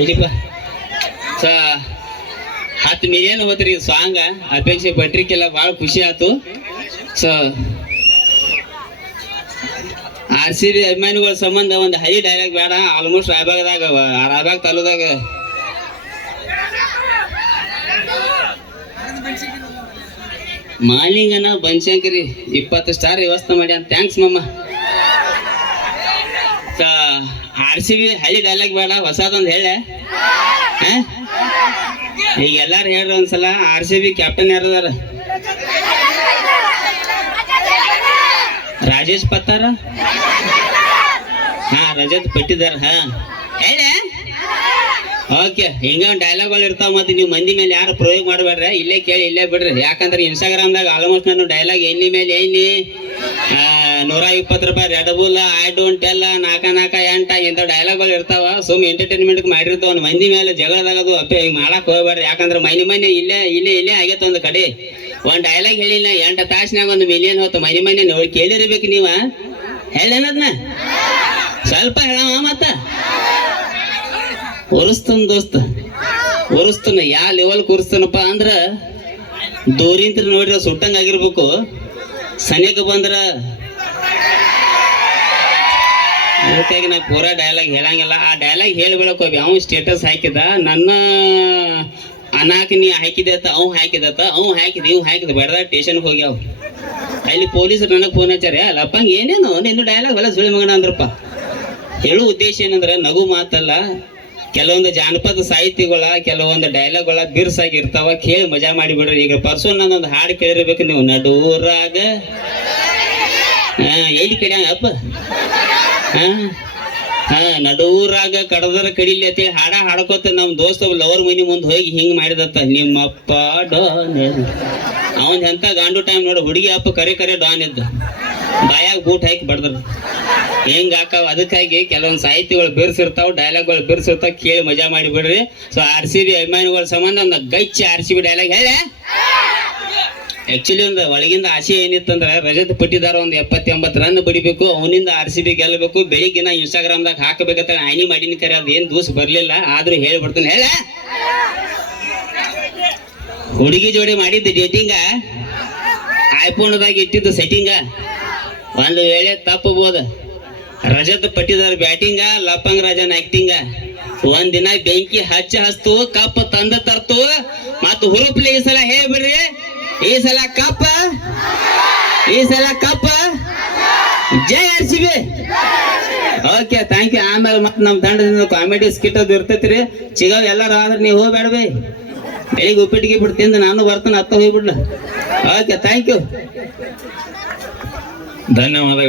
ಇಲ್ಲಿಪ್ಪ ಸ ಹತ್ತು ಮಿಲಿಯನ್ ಹೋತ್ರಿ ಸಾಂಗ ಅಪೇಕ್ಷೆ ಪಟ್ರಿಕೆಲ್ಲ ಭಾಳ ಖುಷಿ ಆಯ್ತು. ಸೊ ಆರ್ ಸಿ ಬಿ ಅಭಿಮಾನಿಗಳ ಸಂಬಂಧ ಒಂದು ಹೈ ಡೈಲಾಗ್ ಬೇಡ. ಆಲ್ಮೋಸ್ಟ್ ರಾಯಬಾಗದಾಗ, ರಾಯಬಾಗ ತಾಲೂದಾಗ ಮಾಲಿಂಗನ ಬನ್ಶಂಕರಿ ಇಪ್ಪತ್ತು ಸ್ಟಾರ್ ವ್ಯವಸ್ಥೆ ಮಾಡ್ಯಾನ ಥ್ಯಾಂಕ್ಸ್ ಮಮ್ಮ ಆರ್ ಸಿ ಬಿ ಹಳ್ಳಿ ಡೈಲಾಗ್ ಬೇಡ ಹೊಸದೊಂದು ಹೇಳ? ಈಗ ಎಲ್ಲಾರು ಹೇಳ್ರಿ ಒಂದ್ಸಲ ಆರ್ ಸಿ ಬಿ ಕ್ಯಾಪ್ಟನ್ ಯಾರದಾರ? ರಾಜೇಶ್ ಪತ್ತಾರ? ಹಾ ರಜತ್ ಪಟ್ಟಿದಾರ ಹ. ಹೇಳ ಓಕೆ ಹಿಂಗ ಡೈಲಾಗ್ ಇರ್ತಾವ ಮತ್ತೆ ನೀವು ಮಂದಿ ಮೇಲೆ ಯಾರು ಪ್ರಯೋಗ ಮಾಡಬೇಡ್ರಿ ಇಲ್ಲೇ ಕೇಳಿ ಇಲ್ಲೇ ಬಿಡ್ರಿ. ಯಾಕಂದ್ರೆ ಇನ್ಸ್ಟಾಗ್ರಾಮ್ದಾಗ ಆಲ್ಮೋಸ್ಟ್ ನಾನು ಡೈಲಾಗ್ ಎಲ್ಲಿ ಮೇಲೆ ಆ, ನೂರ ಇಪ್ಪತ್ತು ರೂಪಾಯಿ ರೆಡ್ ಬುಲ್ ಐ ಡೋಂಟ್ ಎಲ್ಲ ನಾಕ ನಾಕ, ಎಂಟ ಇಂಥ ಡೈಲಾಗ್ಗಳು ಇರ್ತಾವ. ಸುಮ್ ಎಂಟರ್ಟೈನ್ಮೆಂಟ್ ಮಾಡಿರ್ತಾವ ಮಂದಿ ಮೇಲೆ ಜಗಳದಾಗದು ಅಪ್ಪೆ, ಹಿಂಗೆ ಮಾಡಕ್ ಹೋಗ್ಬೇಡ್ರಿ ಯಾಕಂದ್ರೆ ಮನೆ ಮನೆ ಇಲ್ಲೇ ಇಲ್ಲೇ ಇಲ್ಲೇ ಆಗೈತೆ ಒಂದು ಕಡೆ. ಒಂದು ಡೈಲಾಗ್ ಹೇಳಿಲ್ಲ, ಎಂಟು ತಾಸ್ನಾಗ ಒಂದು ಮಿಲಿಯನ್ ಹೊತ್ತು ಮನೆ ಮನೆ ನೋಡಿ ಕೇಳಿರ್ಬೇಕು ನೀವ. ಹೇಳೇನದ್ನ ಸ್ವಲ್ಪ ಹೇಳವ ಮತ್ತ? ಒರೆಸ್ತನ್ ದೋಸ್ತ. ಒರೆಸ್ತನ ಯಾವ ಲೆವೆಲ್ ಕೂರಿಸ್ತಾನಪ್ಪ ಅಂದ್ರ ದೂರಿಂತ್ರ ನೋಡ್ರಿ ಸುಟ್ಟಂಗ ಸನಿಯಕ್ಕೆ ಬಂದ್ರ ಅದಕ್ಕಾಗಿ ನಾ ಪೂರಾ ಡೈಲಾಗ್ ಹೇಳಂಗಿಲ್ಲ. ಆ ಡೈಲಾಗ್ ಹೇಳಬೇಕು ಹೋಗಿ ಅವ್ನು ಸ್ಟೇಟಸ್ ಹಾಕಿದ, ನನ್ನ ಅನಾಕ ನೀ ಹಾಕಿದತ್ತ ಅವ್ ಹಾಕಿದತ್ತ ಅವ್ ಹಾಕಿದ, ಇವ್ ಹಾಕಿದ ಬೆಡ್ದ ಹೋಗಿ ಹೋಗ್ಯಾವ. ಅಲ್ಲಿ ಪೊಲೀಸರು ನನಗೆ ಫೋನ್ ಹಚ್ಚಾರೆ ಅಲ್ಲಪ್ಪ ಏನೇನು ನಿನ್ನ ಡೈಲಾಗ್ ಎಲ್ಲ ಸುಳಿ ಮಗನ ಅಂದ್ರಪ್ಪ. ಹೇಳೋ ಉದ್ದೇಶ ಏನಂದ್ರೆ, ನಗು ಮಾತಲ್ಲ ಕೆಲವೊಂದು ಜಾನಪದ ಸಾಹಿತ್ಯಗಳ, ಕೆಲವೊಂದು ಡೈಲಾಗ್ಗಳ ಬಿರ್ಸಾಗಿರ್ತಾವ, ಕೇಳಿ ಮಜಾ ಮಾಡಿಬಿಡ್ರಿ. ಈಗ ಪರ್ಸು ಒಂದು ಹಾಡು ಕೇಳಿರ್ಬೇಕು, ನೀವು ನಡೂರಾಗ ಎಲ್ಲಿ ಕಡೆ ಅಪ್ಪ? ಹಾ ಹಾ ನಡೂರಾಗ ಕಡದರ ಕಡಿಲಿ ಅತಿ ಹಾಡ ಹಾಡ್ಕೋತ ನಮ್ಮ ದೋಸ್ತ ಲವರ್ ಮನಿ ಮುಂದೆ ಹೋಗಿ ಹಿಂಗ್ ಮಾಡಿದತ್ತ. ನಿಮ್ಮಪ್ಪ ಡಾನ್ ಅವನ್ ಎಂತ ಗಾಂಡು ಟೈಮ್ ನೋಡು, ಹುಡುಗಿ ಅಪ್ಪ ಕರೆ ಕರೆ ಡಾನ್ ಇದ್ದ ಬಾಯಾಗ ಬೂಟ್ ಹಾಕಿ ಬಡ್ದ್ರ ಹೆಂಗ್ ಹಾಕಾವ? ಅದಕ್ಕಾಗಿ ಕೆಲವೊಂದು ಸಾಹಿತಿಗಳು ಬಿರ್ಸಿರ್ತಾವ ಡೈಲಾಗ್ಗಳು ಬಿರ್ಸಿರ್ತಾವ, ಕೇಳಿ ಮಜಾ ಮಾಡಿ ಬಿಡ್ರಿ. ಸೊ ಆರ್ ಸಿ ಬಿ ಅಭಿಮಾನಿಗಳ ಸಂಬಂಧ ಒಂದು ಗಚ್ಚಿ ಆರ್ ಸಿ ಬಿ ಡೈಲಾಗ್ ಹೇಳ. ಆಕ್ಚುಲಿ ಒಂದು ಒಳಗಿಂದ ಆಸೆ ಏನಿತ್ತಂದ್ರೆ, ರಜತ್ ಪಟ್ಟಿದಾರ ಒಂದು ಎಪ್ಪತ್ತು ಎಂಬತ್ತು ರನ್ ಬಡಿಬೇಕು ಅವನಿಂದ ಆರ್ ಸಿ ಬಿ ಗೆಲ್ಲಬೇಕು ಬೆಳಿಗ್ಗೆ ನಾ ಇನ್ಸ್ಟಾಗ್ರಾಮ್ದಾಗ ಹಾಕಬೇಕಂತ ಆಯ್ನಿ ಮಾಡಿನ ಕರೆ, ಅದು ಏನು ದೂಸ್ ಬರಲಿಲ್ಲ, ಆದ್ರೂ ಹೇಳ್ಬಿಡ್ತೀನಿ, ಹೇಳ. ಹುಡುಗಿ ಜೋಡಿ ಮಾಡಿದ್ದು ಡೇಟಿಂಗ ಐಫೋನ್ದಾಗ ಇಟ್ಟಿದ್ದು ಸೆಟ್ಟಿಂಗ ಒಂದು ವೇಳೆ ತಪ್ಪಬೋದ ರಜತ್ ಪಟ್ಟಿದಾರ ಬ್ಯಾಟಿಂಗ ಲಪ್ಪಂಗ ರಾಜನ್ ಆಕ್ಟಿಂಗ ದಿನ ಬೆಂಕಿ ಹಚ್ಚ ಹಸ್ತು ಕಪ್ ತಂದ ತರ್ತು. ಮತ್ತು ಹುರುಪ್ಲಿ ಈ ಸಲ ಹೇಳ್ಬಿಡ್ರಿ ಈ ಸಲ ಕಪ್ಪ. ಈ ಸಲ ಕಪ್ಪ. ಜಯ R B. Okay thank you ಆಮೇಲೆ ಮತ್ತೆ ನಮ್ಮ ತಂಡದಿಂದ ಕಾಮಿಡಿ ಸ್ಕಿಟ್ ಅದು ಇರ್ತೈತ್ರಿ. ಚಿಗಾವ್ ಎಲ್ಲಾರು ಆದ್ರೆ ನೀವು ಹೋಗ್ಬೇಡ್ಬೇ ಬೆಳಿಗ್ಗೆ ಉಪ್ಪಿಟ್ಟಿಗೆ ತಿಂದು ನಾನು ಬರ್ತೇನೆ, ಅತ್ತ ಹೋಗ್ಬಿಡ್ಲ. ಓಕೆ ಥ್ಯಾಂಕ್ ಯು ಧನ್ಯವಾದಗಳು.